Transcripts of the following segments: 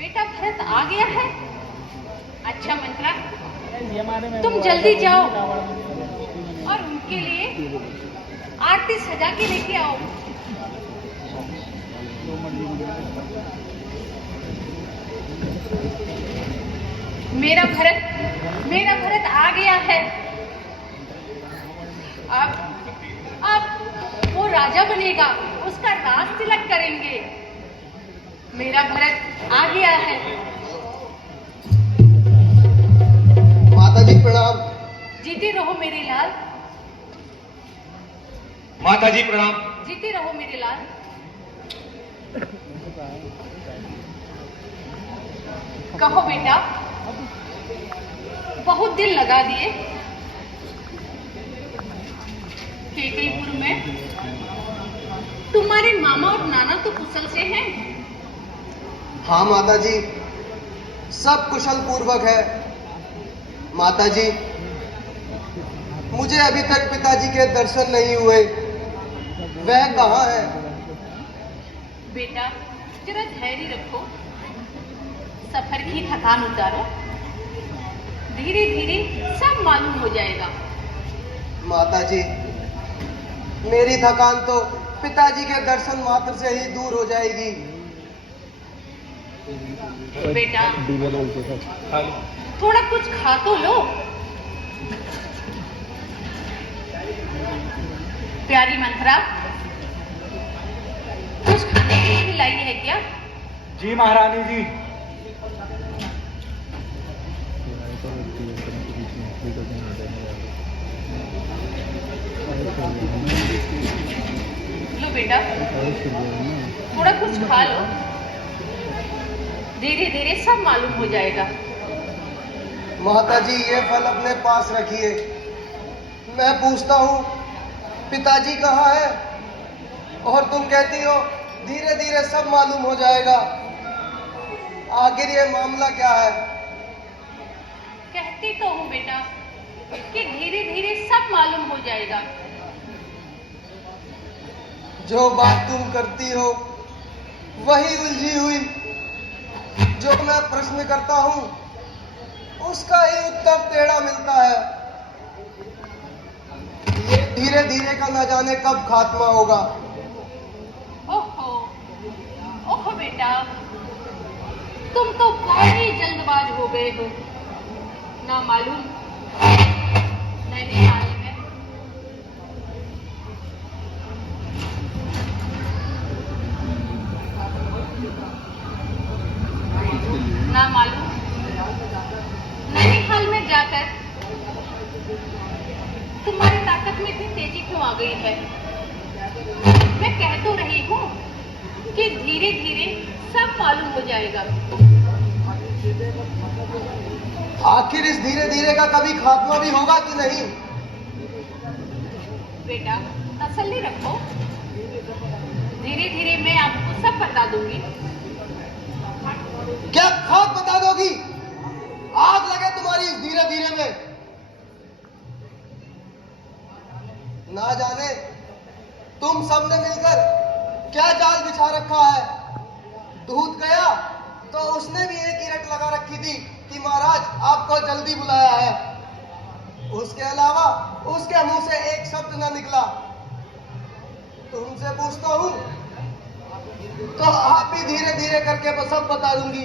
बेटा भरत आ गया है। अच्छा मंत्रा, तुम जल्दी जाओ और उनके लिए आरती सजा के लेके आओ। मेरा भरत आ गया है। अब वो राजा बनेगा, उसका राज तिलक करेंगे। मेरा भरत आ गया है। माता जी प्रणाम। जीते रहो मेरे लाल। माता जी प्रणाम। जीते रहो मेरे लाल। कहो बेटा, बहुत दिन लगा दिए केकईपुर में। तुम्हारे मामा और नाना तो कुशल से हैं? हाँ माता जी, सब कुशल पूर्वक है। माता जी, मुझे अभी तक पिताजी के दर्शन नहीं हुए, वह कहाँ है? बेटा जरा धैर्य रखो, सफर की थकान उतारो, धीरे धीरे सब मालूम हो जाएगा। माता जी, मेरी थकान तो पिताजी के दर्शन मात्र से ही दूर हो जाएगी। बेटा थोड़ा कुछ खा तो लो। प्यारी मंत्रा, कुछ खाने के लिए लाई है क्या? जी महारानी जी। लो बेटा, थोड़ा कुछ खा लो, धीरे धीरे सब मालूम हो जाएगा। माता जी, ये फल अपने पास रखिए। मैं पूछता हूँ पिताजी कहाँ है, और तुम कहती हो धीरे धीरे सब मालूम हो जाएगा। आखिर ये मामला क्या है? कहती तो हूँ बेटा कि धीरे धीरे सब मालूम हो जाएगा। जो बात तुम करती हो वही उलझी हुई, जो मैं प्रश्न करता हूँ उसका ही उत्तर टेढ़ा मिलता है। ये धीरे धीरे का न जाने कब खात्मा होगा। ओहो ओहो बेटा, तुम तो बहुत ही जल्दबाज हो गए हो। ना मालूम नैनीताल में नैनीताल में जाकर तुम्हारी ताकत में इतनी तेजी क्यों आ गई है? मैं कह तो रही हूँ कि धीरे धीरे सब मालूम हो जाएगा। आखिर इस धीरे धीरे का कभी खात्मा भी होगा कि नहीं? बेटा तसल्ली रखो, धीरे धीरे मैं आपको सब बता दूंगी। क्या खाक बता दोगी? आग लगे तुम्हारी इस धीरे धीरे में। ना जाने तुम सबने मिलकर क्या जाल बिछा रखा है। दूध गया तो उसने भी एक ही रट लगा रखी थी कि महाराज आपको जल्दी बुलाया है। उसके अलावा उसके मुंह से एक शब्द ना निकला। तुमसे पूछता हूं तो आप ही धीरे धीरे करके बस सब बता दूंगी।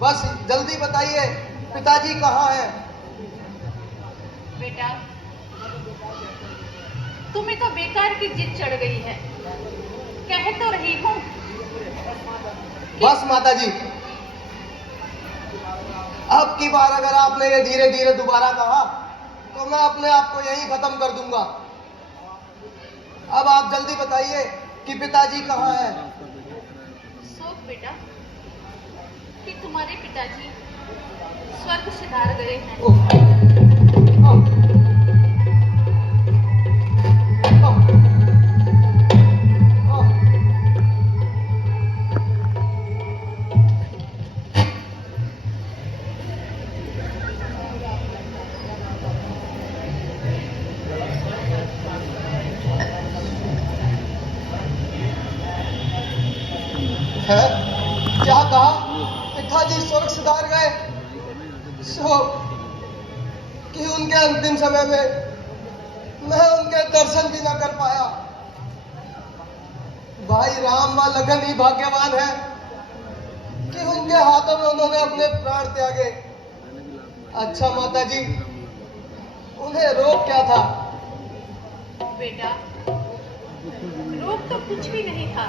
बस जल्दी बताइए पिताजी कहाँ हैं? बेटा तुम्हें तो बेकार की जिद चढ़ गई है। कह तो रही हूँ बस माता जी, अब की बार अगर आपने ये धीरे धीरे दोबारा कहा तो मैं अपने आप को यहीं खत्म कर दूंगा। अब आप जल्दी बताइए कि पिताजी कहाँ हैं? सोच बेटा कि तुम्हारे पिताजी स्वर्ग सिधार गए हैं। ओह, ओह, ओह, है? क्या कहा? पिताजी स्वर्ग सिधार गए सो कि उनके अंतिम समय में मैं उनके दर्शन भी न कर पाया। भाई राम व लखन ही भाग्यवान है कि उनके हाथों में उन्होंने अपने प्राण त्यागे। अच्छा माताजी, उन्हें रोग क्या था? बेटा, रोग तो कुछ भी नहीं था,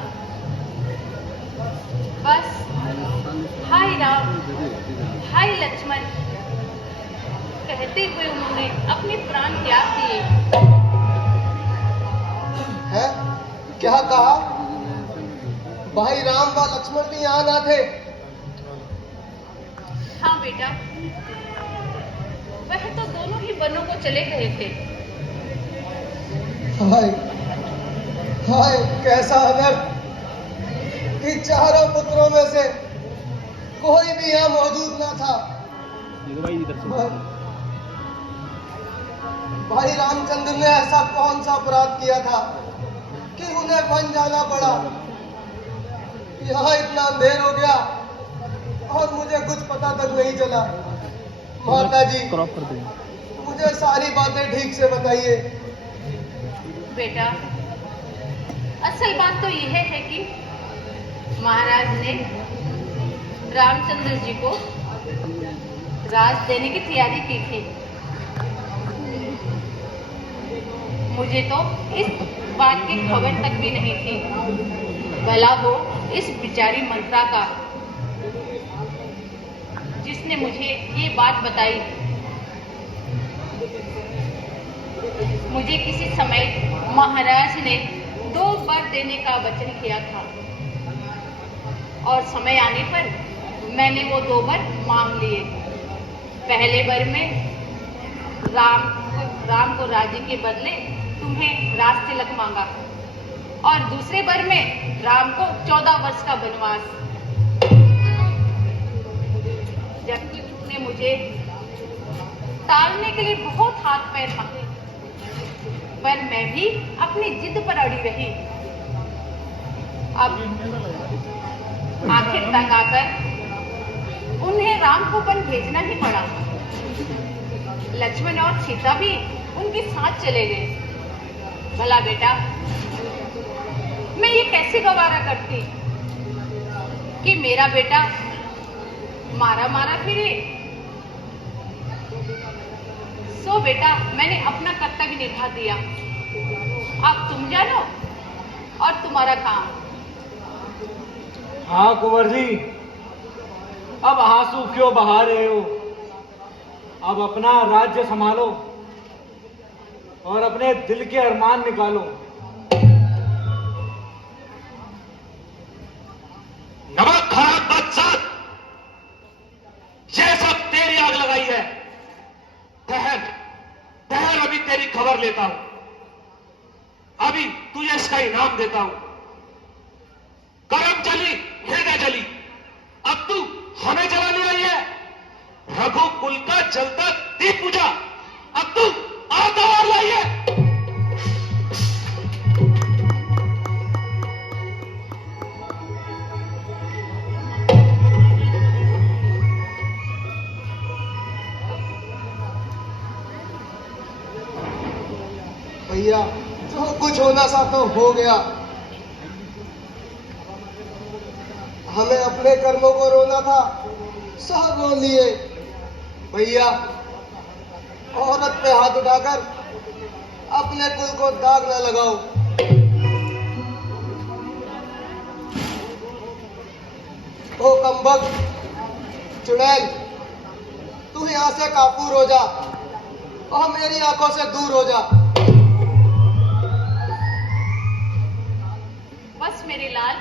बस हाय राम हाय लक्ष्मण कहते हुए उन्होंने अपने प्राण त्याग दिए। है क्या कहा? भाई राम व लक्ष्मण भी यहाँ ना थे? हाँ बेटा, वह तो दोनों ही वनों को चले गए थे। हाय हाय, कैसा अनर्थ कि चारों पुत्रों में से कोई भी यहाँ मौजूद ना था। भाई रामचंद्र ने ऐसा कौन सा अपराध किया था कि उन्हें वन जाना पड़ा? यहाँ इतना अंधेर हो गया और मुझे कुछ पता तक नहीं चला। माताजी, मुझे सारी बातें ठीक से बताइए। बेटा, असल बात तो यह है कि महाराज ने रामचंद्र जी को राज देने की तैयारी की थी। मुझे तो इस बात की खबर तक भी नहीं थी। भला वो इस बिचारी मंत्रा का जिसने मुझे ये बात बताई। मुझे किसी समय महाराज ने 2 वर देने का वचन किया था और समय आने पर मैंने वो 2 वर मांग लिए। पहले वर में राम को राज्य के बदले तुम्हें राज तिलक मांगा और दूसरे वर में राम को 14 वर्ष का वनवास। जबकि उसने मुझे टालने के लिए बहुत हाथ पैर मारे, पर मैं भी अपनी जिद पर अड़ी रही। अब आखिर तक आकर उन्हें राम को वन भेजना ही पड़ा। लक्ष्मण और सीता भी उनके साथ चले गए। भला बेटा, मैं ये कैसे गवारा करती कि मेरा बेटा मारा मारा फिरे। सो बेटा, मैंने अपना कर्तव्य निभा दिया। अब तुम जानो और तुम्हारा काम। हाँ कुंवर जी, अब आंसू क्यों बहा रहे हो? अब अपना राज्य संभालो और अपने दिल के अरमान निकालो। नमक खराब बदसात, ये सब तेरी आग लगाई है। ठहर ठहर, अभी तेरी खबर लेता हूं। अभी तुझे इसका इनाम देता हूं। करम चली हृदय जली, अब तू हमें जला ले आई है। रघुकुल का जलता दीप पूजा, अब तू आग लाई है। भैया, जो कुछ होना सा तो हो गया। हमें अपने कर्मों को रोना था, सब रो लिए। भैया, औरत पे हाथ उठाकर अपने कुल को दाग न लगाओ। ओ कम्बक, चुड़ैल, तू यहां से काफूर हो जा और मेरी आंखों से दूर हो जा। बस मेरे लाल,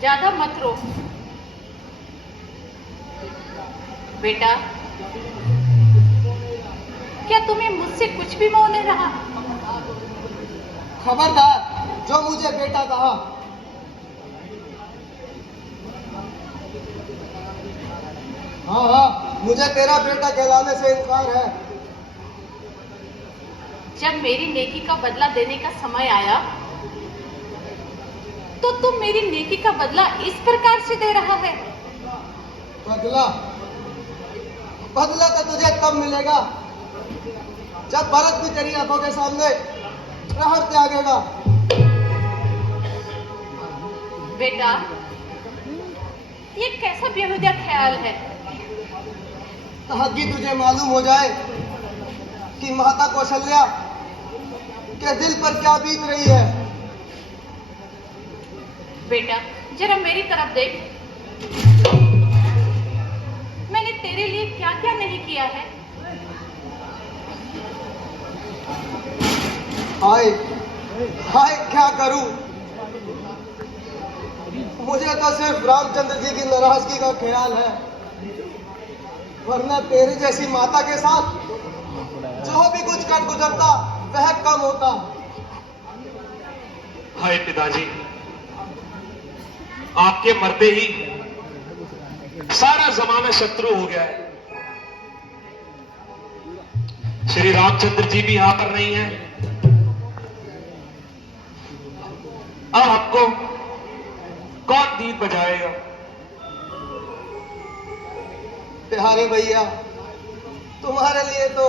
ज्यादा मत रो। बेटा, क्या तुम्हें मुझसे कुछ भी मोह नहीं रहा? खबरदार, जो मुझे बेटा कहा। हाँ हाँ, मुझे तेरा बेटा कहलाने से इनकार है। जब मेरी नेकी का बदला देने का समय आया तो तुम मेरी नेकी का बदला इस प्रकार से दे रहा है? बदला बदला तो तुझे तब मिलेगा जब भरत भी तेरी आंखों के सामने प्रहर त्यागेगा। बेटा, ये कैसा बेहुदा ख्याल है? ताकि तुझे मालूम हो जाए कि माता कौशल्या के दिल पर क्या बीत रही है। बेटा, जरा मेरी तरफ देख। मैंने तेरे लिए क्या क्या नहीं किया है। हाय हाय, क्या करूं? मुझे तो सिर्फ रामचंद्र जी की नाराजगी का ख्याल है, वरना तेरी जैसी माता के साथ जो भी कुछ कर गुजरता वह कम होता। हाय पिताजी, आपके मरते ही सारा जमाना शत्रु हो गया है। श्री रामचंद्र जी भी यहां पर नहीं है। अब आपको कौन दीप बजाएगा? प्यारे भैया, तुम्हारे लिए तो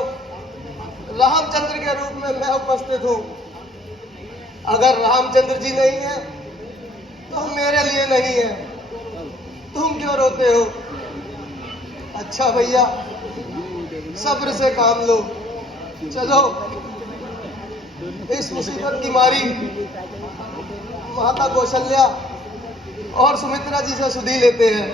रामचंद्र के रूप में मैं उपस्थित हूं। अगर रामचंद्र जी नहीं है तो मेरे लिए नहीं है। तुम क्यों रोते हो? अच्छा भैया, सब्र से काम लो। चलो, इस मुसीबत की मारी माता कौशल्या और सुमित्रा जी से सुधी लेते हैं।